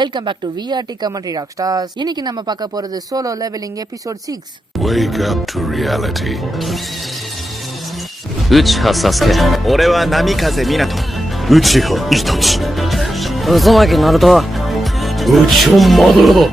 Welcome back to VRT Commentary Rockstars. இன்னைக்கு நம்ம பார்க்க போறது solo leveling episode 6. Wake up to reality. Uchiha Sasuke. 俺は波風湊。内葉イタチ渦巻きナルト内葉マドラー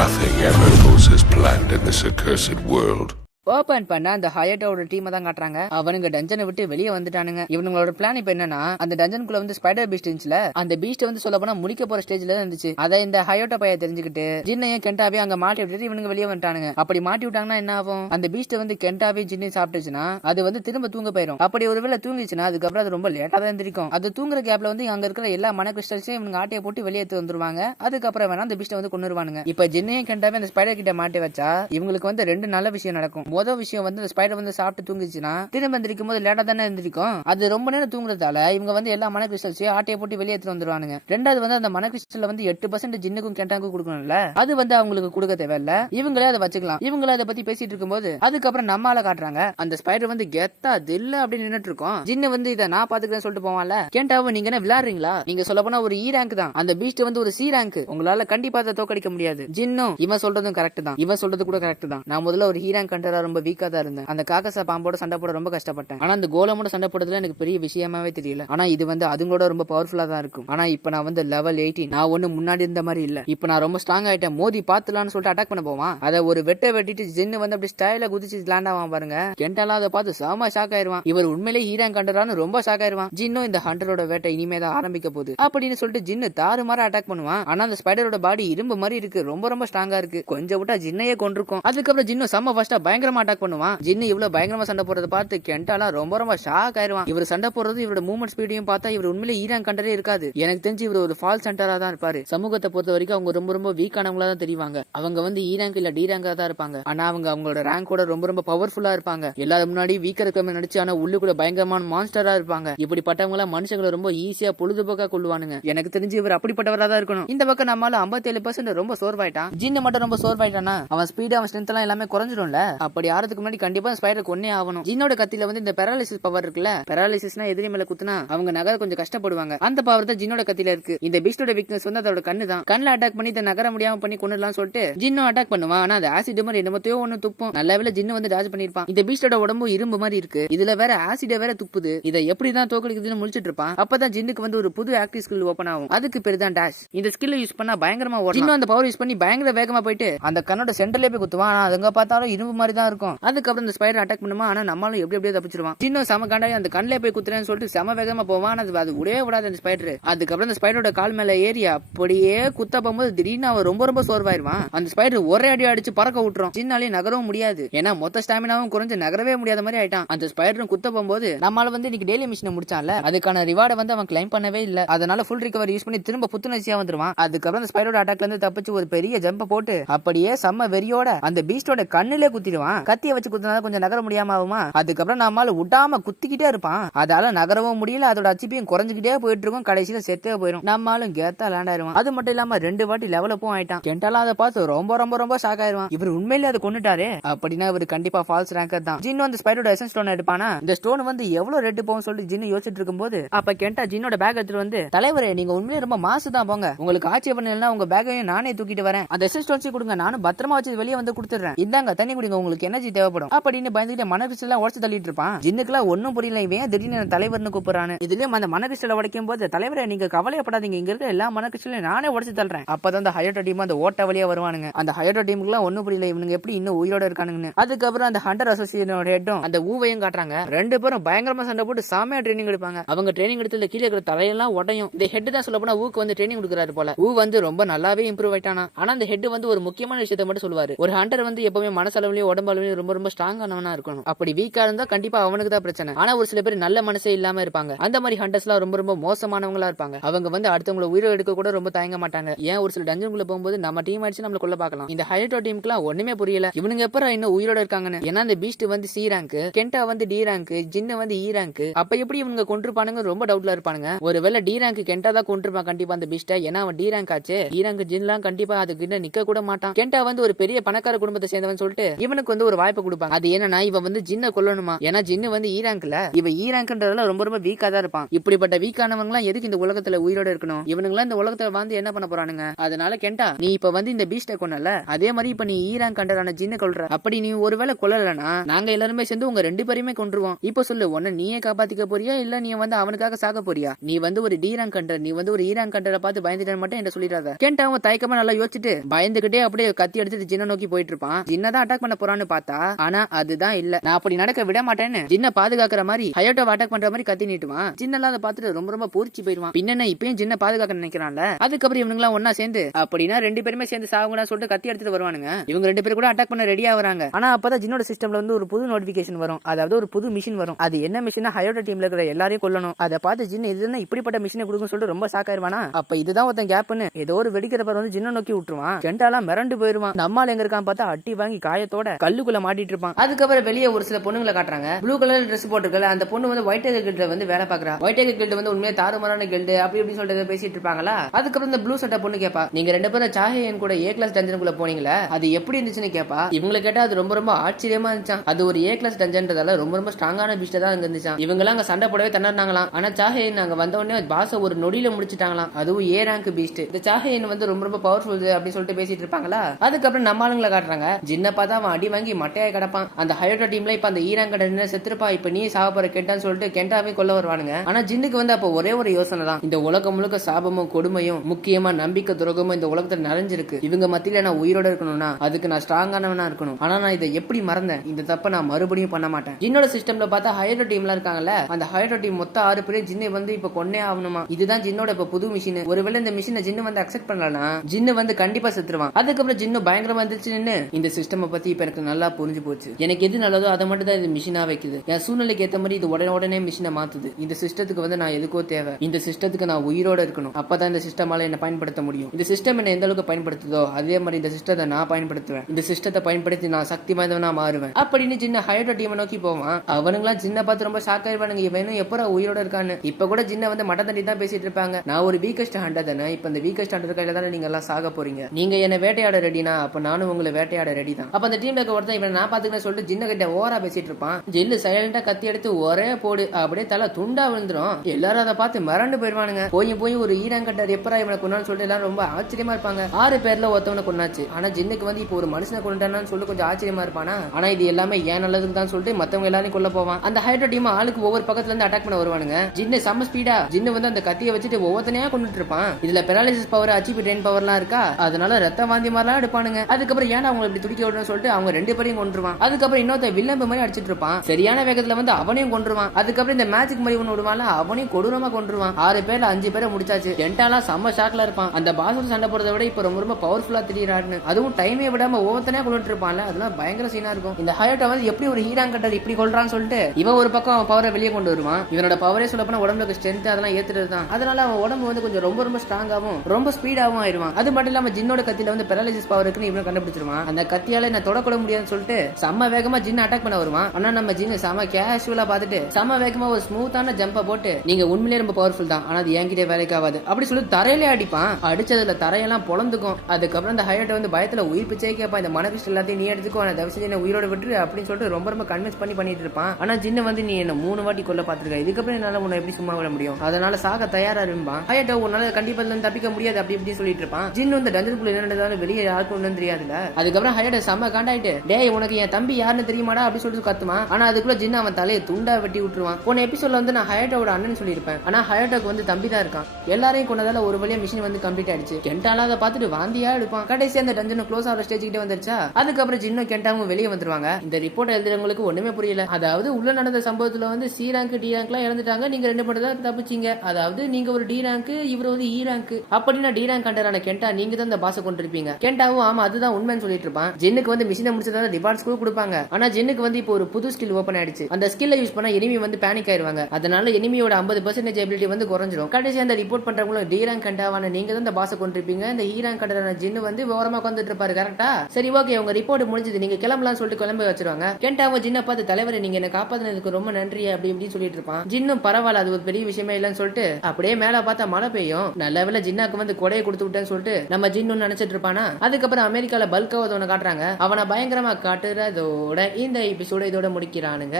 Nothing ever goes as planned in this accursed world. Open பண்ண அந்த ஹயட்டோட டீமை தான் காட்டுறாங்க. அவனுங்க டஞ்சனை விட்டு வெளியே வந்துட்டானுங்க. இவங்களோட பிளான் இப்ப என்னன்னா, அந்த டஞ்சனுக்குள்ள வந்து ஸ்பைடர் பீஸ்ட் இருந்துச்சுல, அந்த பீஸ்ட் வந்து சொல்ல போனா முடிக்க போற ஸ்டேஜ்ல தான் இருந்துச்சு. அதை இந்த ஹயோட்டோ பைய தெரிஞ்சுக்கிட்டு ஜின்னையும் கென்டாவே அங்க மாட்டி விட்டுட்டு இவனுங்க வெளியே வந்துட்டானுங்க. அப்படி மாட்டி விட்டாங்கன்னா என்ன ஆகும், அந்த பீஸ்ட் வந்து கென்டாவே ஜின்னையும் சாப்பிட்டுச்சுன்னா அது வந்து திரும்ப தூங்க போயிடும். அப்படி ஒருவேளை தூங்கிச்சுன்னா அதுக்கப்புறம் அது ரொம்ப லேட்டா தான் எந்திரிக்கும். அது தூங்குற கேப்ல வந்து அங்க இருக்கிற எல்லா மன கிறிஸ்டல்ஸையும் இவங்க ஆட்டையை போட்டு வெளியே வந்துருவாங்க. அதுக்கப்புறம் வேணா அந்த பீஸ்ட் வந்து கொண்டுருவானுங்க. இப்ப ஜின்னையும் கென்டாவே அந்த ஸ்பைடர் கிட்ட மாட்டி வச்சா இவங்களுக்கு வந்து ரெண்டு நல்ல விஷயம் நடக்கும். முதல் விஷயம் வந்து ஸ்பைடர் வந்து சாப்பிட்டு தூங்கிச்சுன்னா திரும்ப எந்திரிக்கும் போது லேட்டா தானே எந்திரிக்கும். அது ரொம்ப நேரம் தூங்குறதால இவங்க வந்து எல்லா மன கிறிஸ்டல்ஸையும் ஆட்டையை போட்டு வெளியே எடுத்து வந்துருவானுங்க. ரெண்டாவது வந்து அந்த மன கிறிஸ்டல்ல வந்து 8% ஜின்னுக்கும் கென்டாக்கும் கொடுக்கணும்ல, அது வந்து அவங்களுக்கு கொடுக்க தேவையில்ல, இவங்களே அதை வச்சுக்கலாம். இவங்களே அதை பத்தி பேசிட்டு இருக்கும்போது அதுக்கப்புறம் நம்மால காட்டுறாங்க அந்த ஸ்பைடர் வந்து கெத்தா தில்ல அப்படின்னு நின்னுட்டு இருக்கோம். ஜின்னு வந்து இதை நான் பாத்துக்கிறேன் சொல்லிட்டு போவான்ல, கென்டாவை நீங்க என்ன விளையாடுறீங்களா, நீங்க சொல்ல போனா ஒரு E ரேங்க் தான், அந்த பீஸ்ட் வந்து ஒரு C ரேங்க், உங்களால கண்டிப்பா அதை தோக்கடிக்க முடியாது. ஜின்னும் இவன் சொல்றதும் கரெக்ட் தான், இவன் சொல்றது கூட கரெக்ட் தான். நான் முதல்ல ஒரு E ரேங்க் கண்டரா ரொம்ப வீக்கா தான் இருந்தேன். அந்த காக்கசா பாம்போட சண்டை போட ரொம்ப கஷ்டப்பட்டேன். ஆனா அந்த கோலமோட சண்டை போடுறதுல எனக்கு பெரிய விஷயமாவே தெரியல. ஆனா இது வந்து அதுங்களோட ரொம்ப பவர்ஃபுல்லா தான் இருக்கும். ஆனா இப்ப நான் வந்து லெவல் 18, நான் ஒண்ணு முன்னாடி இருந்த மாதிரி இல்ல. இப்ப நான் ரொம்ப ஸ்ட்ராங் ஆயிட்டேன். மோதி பாத்துலான்னு சொல்லிட்டு அட்டாக் பண்ண போவான். அதை ஒரு வெட்டிட்டு ஜின்னு வந்து அப்படி ஸ்டைல குதிச்சு லேண்ட் ஆவான் பாருங்க. கென்டாலாம் அதை பார்த்து செம ஷாக் ஆயிருவான். இவர் உண்மையிலே ஹீராங் கண்டரான்னு ரொம்ப ஷாக் ஆயிருவான். ஜின்னும் இந்த ஹண்டரோட வேட்டை இனிமே தான் ஆரம்பிக்க போகுது அப்படின்னு சொல்லிட்டு ஜின்னு தாறு மாற அட்டாக் பண்ணுவான். ஆனா அந்த ஸ்பைடரோட பாடி இரும்பு மாதிரி இருக்கு, ரொம்ப ரொம்ப ஸ்ட்ராங்கா இருக்கு. கொஞ்சம் விட்டா ஜின்னையே கொண்டிருக்கும். அதுக்கப்புறம் ஜின்னு செம்ம ஃபர்ஸ்டா பயங்கரமா அட்டாக் பண்ணுவான். ஜின்னு இவ்வளவு பயங்கரமா சண்டை போறத பார்த்து கென்டாலாம் ரொம்ப ரொம்ப ஷாக் ஆயிருவான். இவர் சண்டை போறது இவரோட மூவ்மெண்ட் ஸ்பீடையும் பார்த்தா இவர் உண்மையிலே ஈரான் கண்டரே இருக்காது. எனக்கு தெரிஞ்சு இவர் ஒரு ஃபால்ஸ் சென்டரா தான் இருப்பாரு. சமூகத்தை பொறுத்த வரைக்கும் அவங்க ரொம்ப ரொம்ப வீக்கானவங்களா தான் தெரிவாங்க. அவங்க வந்து E ரேங்க் இல்ல D ரேங்கா தான் இருப்பாங்க. ஆனா அவங்க அவங்களோட ரேங்கோட ரொம்ப ரொம்ப பவர்ஃபுல்லா இருப்பாங்க. எல்லாரும் முன்னாடி வீக்கா இருக்க நடிச்சு ஆனா உள்ளுக்குள்ள பயங்கரமான மான்ஸ்டரா இருப்பாங்க. இப்படிப்பட்டவங்க எல்லாம் மனுஷங்களை ரொம்ப ஈஸியா பொழுதுபோக்கா கொள்ளுவானுங்க. எனக்கு தெரிஞ்சு இவர் அப்படிப்பட்டவரா தான் இருக்கணும். இந்த பக்கம் நம்மால 57% ரொம்ப சோர்வாயிட்டான். ஜின்னு மட்டும் ரொம்ப சோர்வாயிட்டானா அவன் ஸ்பீட் அவன் ஸ்ட்ரென்த் எல்லாம் எல்லாமே குறைஞ்சிடும்ல. அப்படி ஆறதுக்கு முன்னாடி கண்டிப்பா ஸ்பைடர் கொன்னே ஆகணும். ஜின்னோட கத்தில வந்து இந்த பெராலிசிஸ் பவர் இருக்குல்ல, பெராலிசிஸ்னா எதிரி மேல குத்துனா அவங்க நகர கொஞ்சம் கஷ்டப்படுவாங்க. அந்த பவர் தான் ஜின்னோட கத்தில இருக்கு. இந்த பீஸ்டோட வீக்னஸ் வந்து அதோட கண்ணு தான். கண்ணுல அட்டாக் பண்ணி இதை நகர முடியாம பண்ணி கொண்டுலாம் சொல்லிட்டு ஜின்னும் அட்டாக் பண்ணுவான். ஆனா அது ஆசிட் மாதிரி என்னமத்தையோ ஒண்ணு துப்பும். நல்ல வேளை ஜின்னு வந்து டாஜ் பண்ணிருப்பான். இந்த பீஸ்டோட உடம்பு இரும்பு மாதிரி இருக்கு, இதுல வேற ஆசிட வேற துப்புது. இதை எப்படிதான் தோக்கடிக்குதுன்னு முழிச்சிட்டு இருப்பான். அப்பதான் ஜின்னுக்கு வந்து ஒரு புது ஆக்டிவ் ஸ்கில் ஓபன் ஆகும். அதுக்கு பேரு தான் டாஷ். இந்த ஸ்கில் யூஸ் பண்ணா பயங்கரமா ஓடும். ஜின்னு அந்த பவர் யூஸ் பண்ணி பயங்கர வேகமா போயிட்டு அந்த கண்ணோட சென்டர்ல போய் குத்துவான். ஆனா அதுங்க பார்த்தாலும் இரும்பு மாதிரி தான் இருக்கும். அதுக்கப்புறம் இந்த ஸ்பைடர் அட்டாக் பண்ணுமா, ஆனா நம்மளும் எப்படி எப்படியே தப்பிச்சிருவான். ஜின்னு செம காண்டாயி அந்த கண்ணிலே போய் குத்துறேன்னு சொல்லிட்டு செம வேகமா போவான். அது உடவே விடாது அந்த ஸ்பைடர். அதுக்கப்புறம் அந்த ஸ்பைடரோட கால் மேல ஏறி அப்படியே குத்த போகும்போது திடீர்னு அவன் ரொம்ப ரொம்ப சோர்வாயிருவான். அந்த ஸ்பைடர் ஒரே அடி அடிச்சு பறக்க விட்டுரும். ஜின்னாலே நகரவும் முடியாது, ஏன்னா மொத்த ஸ்டாமினாவும் குறைஞ்சு நகரவே முடியாத மாதிரி ஆயிட்டான். அந்த ஸ்பைடரும் குத்த போகும்போது நம்மால வந்து இன்னைக்கு டெய்லி மிஷினை முடிச்சான்ல, அதுக்கான ரிவார்டை வந்து அவன் கிளைம் பண்ணவே இல்ல. அதனால ஃபுல் ரிகவரி யூஸ் பண்ணி திரும்ப புத்துணர்ச்சியா வந்துருவான். அதுக்கப்புறம் அந்த ஸ்பைடரோட அட்டாக்ல இருந்து தப்பிச்சு ஒரு பெரிய ஜம்ப போட்டு அப்படியே செம்ம வெறியோட அந்த பீஸ்டோட கண்ணிலே குத்திடுவான். கத்திய வச்சு குத்தினால கொஞ்சம் நகர முடியாம ஆகுமா. அதுக்கப்புறம் நம்மால விடாம குத்திக்கிட்டே இருப்பான். அதால நகரவும் முடியல, அதோட அச்சிப்பியும் குறைஞ்சிக்கிட்டே போயிட்டு இருக்கும். கடைசியில செத்தே போயிடும். நம்மளும் கெத்தா லேண்ட் ஆயிருவான். அது மட்டும் இல்லாம 2 வாட்டி லெவலப்பும் ஆயிட்டான். கென்டாலாம் அதை பார்த்து ரொம்ப ரொம்ப ரொம்ப ஷாக் ஆயிருவான். இவர் உண்மையிலே அதை கொண்டுட்டாரு அப்படின்னா இவர் கண்டிப்பா ஃபால்ஸ் ரேங்கர் தான். ஜின்னு வந்து ஸ்பைடரோட எசன்ஸ் ஸ்டோன் எடுப்பானா, இந்த ஸ்டோன் வந்து எவ்வளவு ரேட் போகும் சொல்லிட்டு ஜின்னு யோசிச்சுட்டு இருக்கும்போது அப்ப கென்டா ஜின்னோட பேக் எடுத்துட்டு வந்து, தலைவரே நீங்க உண்மையிலே ரொம்ப மாசு தான் போங்க, உங்களுக்கு ஆட்சேபம் இல்லைன்னா உங்க பேக்கையும் நானே தூக்கிட்டு வரேன், அந்த எசன்ஸ் ஸ்டோன்ஸ் கொடுங்க, நானும் பத்திரமா வச்சு வெளியே வந்து கொடுத்துறேன், இந்தாங்க தண்ணி குடிங்க, உங்களுக்கு எனர்ஜி தேவைப்படும் அப்படின்னு பயந்துட்டு மனகிறிஸ்டல் எல்லாம் உடச்சு தள்ளிட்டு இருப்பான். ஜின்னுக்குலாம் ஒன்னும் புரியல, இவன் திடீர்னு தலைவர்னு கூப்பிடுறான்னு. இதுலயும் அந்த மனகிறிஸ்டலை உடைக்கும் போது, தலைவரை நீங்க கவலையப்படாதீங்க, இங்க இருக்க எல்லா மனகிறிஸ்டலையும் நானே உடச்சு தள்ளுறேன். அப்பதான் அந்த ஹயோட்டோ டீம் அந்த ஓட்ட வழியா வருவானுங்க. அந்த ஹயோட்டோ டீமுக்கு எல்லாம் ஒன்னும் புரியல, இவனுங்க எப்படி இன்னும் உயிரோட இருக்கானுங்கன்னு. அதுக்கப்புறம் அந்த ஹண்டர் அசோசியேஷனோட ஹெட்டும் அந்த ஊவையும் காட்டுறாங்க. 2 பேரும் பயங்கரமா சண்டை போட்டு சாமையா ட்ரைனிங் எடுப்பாங்க. அவங்க ட்ரைனிங் எடுத்துல கீழே இருக்கிற தலையெல்லாம் உடையும். இந்த ஹெட் தான் சொல்ல போனா ஊக்கு வந்து ட்ரைனிங் கொடுக்குறாரு போல. ஊ வந்து ரொம்ப நல்லாவே இம்ப்ரூவ் ஆயிட்டானா. ஆனா அந்த ஹெட் வந்து ஒரு முக்கியமான விஷயத்தை மட்டும் சொல்லுவாரு, ஒரு ஹண்டர் வந்து எப்பவுமே மனசளவுலயும் உடம்பளவுலயும் ரொம்ப ரொம்ப ஸ்ட்ராங்கானவனா இருக்கணும். அப்படி வீக்கா இருந்தா கண்டிப்பா அவனுக்கு தான் பிரச்சனை. ஆனா ஒரு சில பேர் நல்ல மனசே இல்லாம இருப்பாங்க. அந்த மாதிரி ஹண்டர்ஸ் எல்லாம் ரொம்ப ரொம்ப மோசமானவங்களா இருப்பாங்க. அவங்க வந்து அடுத்தவங்களை உயிரை எடுக்க கூட ரொம்ப தயங்க மாட்டாங்க. ஏன் ஒரு சில டஞ்சனுக்குள்ள போகும்போது நம்ம டீம் அடிச்சு நம்மள கொல்ல பார்க்கலாம். இந்த ஹைட்டோ டீமுக்கு எல்லாம் ஒண்ணுமே புரியல, இவனுங்க எப்ப இன்னும் உயிரோட இருக்காங்கன்னு. ஏன்னா அந்த பீஸ்ட் வந்து C ரேங்க், கென்டா வந்து D ரேங்க், ஜின்னு வந்து E ரேங்க். அப்ப எப்படி இவங்க கொண்டிருப்பானுங்க ரொம்ப டவுட்ல இருப்பானுங்க. ஒருவேளை D ரேங்க் கென்டா தான் கொண்டிருப்பான் கண்டிப்பா அந்த பீஸ்ட, ஏன்னா அவன் D ரேங்க் ஆச்சு. E ரேங்க் ஜின்லாம் கண்டிப்பா அதுக்கு நிக்க கூட மாட்டான். கென்டா வந்து ஒரு பெரிய பணக்கார குடும்பத்தை சேர்ந்தவன் சொல்லிட்டு இவனுக்கு வந்து வந்து ஒரு வாய்ப்பு கொடுப்பாங்க. அது என்னன்னா இவன் வந்து ஜின்னை கொல்லணுமா. ஏன்னா ஜின்னு வந்து ஈராங்க்ல இவன் ஈராங்க்ன்றதுல ரொம்ப ரொம்ப வீக்கா தான் இருப்பான். இப்படிப்பட்ட வீக்கானவங்க எல்லாம் எதுக்கு இந்த உலகத்துல உயிரோட இருக்கணும்? இவனுங்க இந்த உலகத்துல வந்து என்ன பண்ண போறானுங்க? அதனால கெண்டா நீ இப்ப வந்து இந்த பீஸ்ட கொன்னல, அதே மாதிரி இப்ப நீ ஈரான் கண்டரான ஜின்னை கொல்ற. அப்படி நீ ஒருவேளை கொல்லலனா நாங்க எல்லாருமே சேர்ந்து உங்க 2 பேரையுமே கொன்றுவோம். இப்ப சொல்லு, ஒன்னு நீயே காப்பாத்திக்க போறியா இல்ல நீ வந்து அவனுக்காக சாக போறியா? நீ வந்து ஒரு டீரான் கண்டர், நீ வந்து ஒரு ஈரான் கண்டரை பார்த்து பயந்துட்டேன்னு மட்டும் என்ன சொல்லிடாத. கெண்டாவும் தயக்கமா நல்லா யோசிச்சுட்டு பயந்துகிட்டே அப்படியே கத்தி எடுத்துட்டு ஜின்னை நோக்கி போயிட்டு இருப்பான். ஜின்னை தான் அட்டாக் பண்ண போறான்னு பார்த்தா ஆனா அதுதான் இல்ல. நான் அப்படி நடக்க விட மாட்டேன்னு ஜின்னை பாதுகாக்கிற மாதிரி ஹயோட்டோ அட்டாக் பண்ற மாதிரி கத்தி நீட்டுவான். ஜின்னெல்லாம் அதை பார்த்துட்டு ரொம்ப ரொம்ப பூரிச்சு போயிடுவான். பின்ன இப்பயும் ஜின்னை பாதுகாக்க நினைக்கிறான்ல. அதுக்கப்புறம் இவனுங்க எல்லாம் ஒன்னா சேர்ந்து அப்படின்னா 2 பேருமே சேர்ந்து சாகுங்கன்னு சொல்லிட்டு கத்தி எடுத்துட்டு வருவானுங்க. இவங்க 2 பேரும் கூட அட்டாக் பண்ண ரெடியா வராங்க. ஆனா அப்பதான் ஜின்னோட சிஸ்டம்ல வந்து ஒரு புது நோட்டிபிகேஷன் வரும். அதாவது ஒரு புது மிஷின் வரும். அது என்ன மிஷினா, ஹயோட்டோ டீம்ல இருக்கிற எல்லாரையும் கொல்லணும். அதை பார்த்து ஜின் இது என்ன இப்படிப்பட்ட மிஷினை கொடுக்குன்னு சொல்லிட்டு ரொம்ப ஷாக் ஆயிருவானா. அப்ப இதுதான் ஒருத்தன் கேப்னு ஏதோ ஒரு வெடிக்கிற பேர் வந்து ஜின்னை நோக்கி விட்டுருவான். கெண்டாலாம் மிரண்டு போயிருவான். நம்மால் எங்க இருக்கான்னு பார்த்தா அட்டி வாங்கி காயத்தோட கல்லுக்குள்ள மாட்டிட்டு இருப்பான். அதுக்கப்புறம் வெளியே ஒரு சில பொண்ணுங்களை காட்டுறாங்க. ப்ளூ கலர் ட்ரெஸ் போட்டுருக்கல அந்த பொண்ணு வந்து ஒயிட் டேகர் கில்ட்ல வந்து வேலை பாக்குறா. ஒயிட் டேகர் கில்ட் வந்து உண்மையா தாறுமாறான கில்ட் அப்படி இப்படி சொல்லிட்டு பேசிட்டு இருப்பாங்களா. அதுக்கப்புறம் இந்த ப்ளூ சட்டை பொண்ணு கேப்பா, நீங்க 2 பேரும் சாஹேயன் கூட A கிளாஸ் டஞ்சனுக்குள்ள போனீங்களா, அது எப்படி இருந்துச்சுன்னு கேப்பா. இவங்களை கேட்டா அது ரொம்ப ரொம்ப ஆச்சரியமா இருந்துச்சான். அது ஒரு A கிளாஸ் டஞ்சன்றதால ரொம்ப ரொம்ப ஸ்ட்ராங்கான பீஸ்ட் தான் அங்க இருந்துச்சான். இவங்க எல்லாம் அங்க சண்டை போடவே தன்னாங்களாம். ஆனா சாஹேயன் அங்க வந்த உடனே பாச ஒரு நொடியில முடிச்சிட்டாங்களாம். அதுவும் A ரேங்க் பீஸ்ட். இந்த சாஹேயன் வந்து ரொம்ப ரொம்ப பவர்ஃபுல் அப்படி சொல்லிட்டு பேசிட்டு இருப்பாங்களா. அதுக்கப்புறம் நம்ம ஆளுங்களை காட்டுறாங்க. ஜின்னை பார்த்தா அவன் அடி வாங்கி மட்டையாய் கிடப்பான். அந்த ஹயோட்டோ டீம்ல இப்ப அந்த ஈரான் கடை செத்துருப்பா, இப்ப நீ சாக போற கேட்டான்னு சொல்லிட்டு கெண்டாவே கொல்ல வருவானுங்க. ஆனா ஜின்னுக்கு வந்து அப்ப ஒரே ஒரு யோசனை தான், இந்த உலகம் முழுக்க சாபமும் கொடுமையும் முக்கியமா நம்பிக்கை துரோகமும் இந்த உலகத்துல நிறைஞ்சிருக்கு. இவங்க மத்தியில நான் உயிரோட இருக்கணும்னா அதுக்கு நான் ஸ்ட்ராங்கானவனா இருக்கணும். ஆனா நான் இதை எப்படி மறந்தேன், இந்த தப்ப நான் மறுபடியும் பண்ண மாட்டேன். ஜின்னோட சிஸ்டம்ல பார்த்தா ஹயோட்டோ டீம்ல இருக்காங்கல்ல, அந்த ஹயோட்டோ டீம் மொத்த 6 பேரும் ஜின்னை வந்து இப்ப கொன்னே ஆகணுமா. இதுதான் ஜின்னோட இப்ப புது மிஷின். ஒருவேளை இந்த மிஷினை ஜின்னு வந்து அக்செப்ட் பண்ணலனா ஜின்னு வந்து கண்டிப்பா செத்துருவான். அதுக்கப்புறம் ஜின்னு பயங்கரமா இருந்துச்சுன்னு இந்த சிஸ்டம் பத்தி இப்ப எனக்கு நல்லா புரிஞ்சு போச்சு. எனக்கு எது நல்லதோ அதை மட்டும் தான் இது மிஷினா வைக்குது. என் சூழ்நிலைக்கு ஏத்த மாதிரி இது உடனே மிஷினை மாத்துது. இந்த சிஸ்டத்துக்கு வந்து நான் எதுக்கோ தேவை. இந்த சிஸ்டத்துக்கு நான் உயிரோட இருக்கணும். அப்பதான் இந்த சிஸ்டமால என்ன பயன்படுத்த முடியும். இந்த சிஸ்டம் என்ன எந்த அளவுக்கு பயன்படுத்துதோ அதே மாதிரி இந்த சிஸ்டத்தை நான் பயன்படுத்துவேன். இந்த சிஸ்டத்தை பயன்படுத்தி நான் சக்தி வாய்ந்தவனா மாறுவேன் அப்படின்னு சின்ன ஹயோட்டோ டீமை நோக்கி போவான். அவனுங்களாம் ஜின்னை பார்த்து ரொம்ப ஷாக் ஆயிருவானுங்க. இவனும் எப்போ உயிரோட இருக்கான்னு. இப்ப கூட ஜின்னை வந்து மட்ட தண்டி தான் பேசிட்டு இருப்பாங்க. நான் ஒரு வீக்கஸ்ட் ஹண்டர் தானே, இப்ப இந்த வீக்கஸ்ட் ஹண்டர் கையில தானே நீங்க எல்லாம் சாக போறீங்க. நீங்க என்ன வேட்டையாட ரெடினா அப்ப நானும் உங்களை வேட்டையாட ரெடி தான். அப்ப அந்த டீம்ல இருக்க ஒருத்தன் இவன் நான் பாத்துக்கிறேன் சொல்லிட்டு ஜின்ன கிட்ட ஓவரா பேசிட்டு இருப்பான். ஜில்லு சைலண்டா கத்தி எடுத்து ஒரே போடு அப்படியே தலை துண்டா விழுந்துரும். எல்லாரும் அதை பார்த்து மிரண்டு போயிருவானுங்க. போய் ஒரு ஈராங்கட்டர் எப்பரா இவனை கொண்டான்னு சொல்லிட்டு எல்லாரும் ரொம்ப ஆச்சரியமா இருப்பாங்க. 6 பேர்ல ஒருத்தவனை கொண்டாச்சு. ஆனா ஜின்னுக்கு வந்து இப்போ ஒரு மனுஷனை கொண்டான்னு சொல்லி கொஞ்சம் ஆச்சரியமா இருப்பானா. ஆனா இது எல்லாமே ஏன் நல்லதுக்கு தான் சொல்லிட்டு மத்தவங்க எல்லாரும் கொல்ல போவான். அந்த ஹைட்ரோ டீம் ஆளுக்கு ஒவ்வொரு பக்கத்துல இருந்து அட்டாக் பண்ண வருவானுங்க. ஜின்னு செம்ம ஸ்பீடா ஜின்னு வந்து அந்த கத்தியை வச்சுட்டு ஒவ்வொருத்தனையா கொண்டுட்டு இருப்பான். இதுல பெராலிசிஸ் பவர் அச்சிபி ட்ரெயின் பவர்லாம் இருக்கா, அதனால ரத்த வாந்தி மாதிரிலாம் எடுப்பானுங்க. அதுக்கப்புறம் ஏன்னா அவங்க இப்படி துடிக்க விடணும்னு சொல்லிட்டு அவங்க 2 பேரையும் கொண்டுருவான். அதுக்கப்புறம் இன்னொருத்த வில்லம்பு மாதிரி அடிச்சிட்டு இருப்பான். சரியான வேகத்துல வந்து அவனையும் கொண்டுருவான். அதுக்கப்புறம் இந்த மேஜிக் மாதிரி ஒன்று விடுவான், அவனையும் கொடூரமா கொண்டுருவான். 6 பேர்ல 5 பேரை முடிச்சாச்சு. டென்டாலாம் செம்ம ஷாக்ல இருப்பான். அந்த பாசோட சண்டை போறதை விட இப்ப ரொம்ப பவர்ஃபுல்லா திடீரான்னு அதுவும் டைமே விடாம ஒவ்வொருத்தனையா கொண்டுட்டு இருப்பான்ல, அதெல்லாம் பயங்கர சீனா இருக்கும். இந்த ஹயோட்டோ வந்து எப்படி ஒரு ஹீராங்கட்டர் இப்படி கொள்றான்னு சொல்லிட்டு இவன் ஒரு பக்கம் அவன் பவரை வெளியே கொண்டு வருவான். இவனோட பவரே சொல்ல போனா உடம்புல ஸ்ட்ரென்த் அதெல்லாம் ஏத்துறது தான். அதனால அவன் உடம்பு வந்து கொஞ்சம் ரொம்ப ஸ்ட்ராங்காவும் ரொம்ப ஸ்பீடாவும் ஆயிருவான். அது மட்டும் இல்லாம ஜின்னோட கத்தியில வந்து பெராலிசிஸ் பவர் இருக்குன்னு இவன் கண்டுபிடிச்சிருவான். அந்த கத்தியால என்ன தொடக்கூட முடியாதுன்னு சொல்லிட்டு செம்ம வேகமா ஜின்ன அட்டாக் பண்ண வருவான். ஆனா நம்ம ஜின்னு செம்ம கேஷுவலா பார்த்துட்டு செம்ம வேகமா ஒரு ஸ்மூத்தான ஜம்பை போட்டு நீங்க உண்மையிலே ரொம்ப பவர்ஃபுல் தான், ஆனா அது என்கிட்ட வேலைக்கு ஆகாது அப்படி சொல்லி தரையிலே அடிப்பான். அடிச்சதுல தரையெல்லாம் பொழந்துக்கும். அதுக்கப்புறம் அந்த ஹயோட்டோ வந்து பயத்துல உயிர் பிச்சை கேட்பான். இந்த மனபிஸ்ட் எல்லாத்தையும் நீ எடுத்துக்கோ, நான் தயவு செஞ்சு என்ன உயிரோட விட்டுரு அப்படின்னு சொல்லிட்டு ரொம்ப கன்வின்ஸ் பண்ணிட்டு இருப்பான். ஆனா ஜின்னு வந்து நீ என்ன 3 வாட்டி கொல்ல பாத்துருக்க, இதுக்கப்புறம் என்னால உன்னை எப்படி சும்மா விட முடியும், அதனால சாக தயாரா இருப்பான். ஹயோட்டோ உன்னால கண்டிப்பா தப்பிக்க முடியாது அப்படி இப்படி சொல்லிட்டு இருப்பான். ஜின்னு வந்து டஞ்சனுக்குள்ள என்ன நடந்தாலும் வெளியே யாருக்கும் ஒன்றும் தெரியாதுல்ல. அதுக்கப்புறம் ஹயோட்டோ செம்ம காண்டாயிட்டு டேய் உனக்கு என் தம்பி யாருன்னு தெரியுமாடா அப்படி சொல்லிட்டு கத்துவான். ஆனா அதுக்குள்ள ஜின்னு அவன் தலையை துண்டா வெட்டி விட்டுருவான். போன எபிசோட்ல வந்து நான் ஹயோட்டோட அண்ணன் சொல்லியிருப்பேன். ஆனா ஹயோட்டோக்கு வந்து தம்பி தான் இருக்கான். எல்லாரையும் கொண்டதால ஒரு வழியா மிஷின் வந்து கம்ப்ளீட் ஆயிடுச்சு. கெண்டால அதை பார்த்துட்டு வாந்தியா எடுப்பான். கடைசி அந்த டஞ்சன் க்ளோஸ் ஆகிற ஸ்டேஜ் கிட்ட வந்துருச்சா. அதுக்கப்புறம் ஜின்னு கெண்டாவும் வெளியே வந்துருவாங்க. இந்த ரிப்போர்ட் எழுதுறவங்களுக்கு ஒண்ணுமே புரியல. அதாவது உள்ள நடந்த சம்பவத்துல வந்து சி ரேங்க் டி ரேங்க் எல்லாம் இறந்துட்டாங்க, நீங்க 2 பேரும் தான் தப்பிச்சீங்க. அதாவது நீங்க ஒரு டி ரேங்க் இவர் வந்து இ ரேங்க் அப்படின்னா டி ரேங்க் கண்டரான கெண்டா நீங்க தான் இந்த பாச கொண்டிருப்பீங்க. கெண்டாவும் ஆமா அதுதான் உண்மைன்னு சொல்லிட்டு இருப்பான். ஜின்னுக்கு வந்து மிஷினை முடிச்சதால ரிவார்ட்ஸ் கூட கொடுப்பாங்க. ஆனா ஜின்னுக்கு வந்து இப்போ ஒரு புது ஸ்கில் ஓபன் ஆயிடுச்சு. அந்த ஸ்கில்லை யூஸ் பண்ணா எனிமி வந்து பேனிக் ஆயிருவாங்க. அதனால எனிமியோட 50% எபிலிட்டி வந்து குறைஞ்சிடும். கடைசி அந்த ரிப்போர்ட் பண்றவங்களும் டி ரேங்க் கண்டாவான நீங்க தான் இந்த பாச கொண்டிருப்பீங்க, இந்த இ ரேங்க் கண்டரான ஜின்னு வந்து ஓரமா உட்கார்ந்துட்டு இருப்பாரு கரெக்டா. சரி ஓகே உங்க ரிப்போர்ட் முடிஞ்சது, நீங்க கிளம்பலாம் சொல்லிட்டு கிளம்ப வச்சிருவாங்க. கெண்டாவும் ஜின்னை பார்த்து தலைவரை நீங்க என்ன காப்பாத்தினதுக்கு ரொம்ப நன்றி அப்படி இப்படி சொல்லிட்டு இருப்பான். ஜின்னும் பரவாயில்ல அது ஒரு பெரிய விஷயமே இல்லைன்னு சொல்லிட்டு அப்படியே மேல பார்த்தா மழை பெய்யும். நல்ல வேளை ஜின்னாக்கு வந்து கொடையை கொடுத்து விட்டேன்னு சொல்லிட்டு நம்ம ஜின்னு நினைச்சிட்டு இருப்பானா. அதுக்கப்புறம் அமெரிக்கால பல்காவதவனை காட்டுறாங்க. அவனை பயங்கரமா காட்டுறதோட இந்த எபிசோட இதோட முடிக்கிறானுங்க.